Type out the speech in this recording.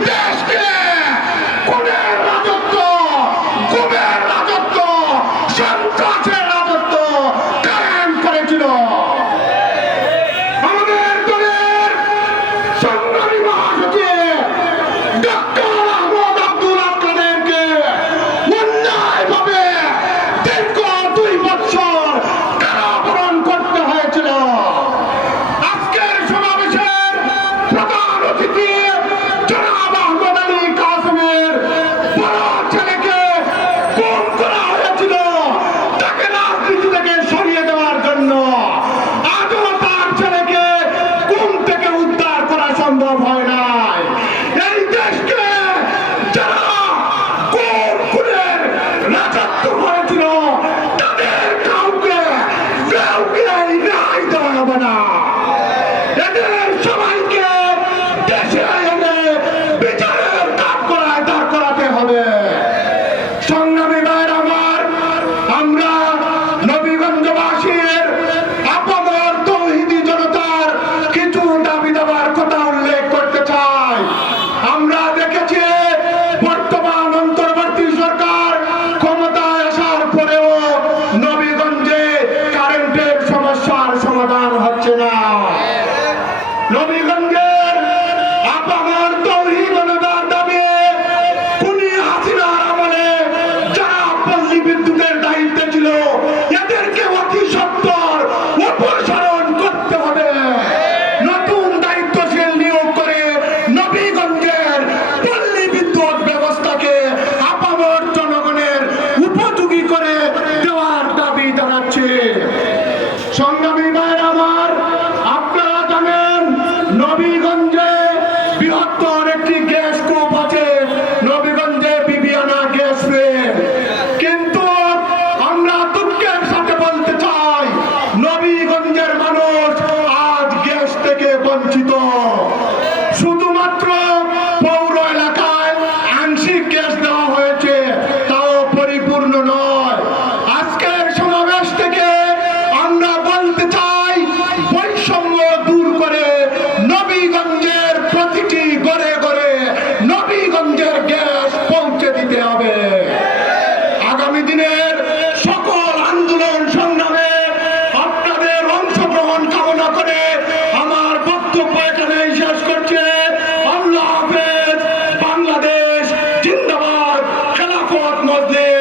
দেশকে কোনের রাজত্ব কোনের রাজত্ব সন্ত্রাসের সম্ভব হয় নাই। এই দেশকে যারা কোন তাদের কাউকে কাউকে ন্যায় দেওয়া না। বিশ্বাস করছে আল্লাহ হাফেজ বাংলাদেশ জিন্দাবাদ খেলাফত মসজিদ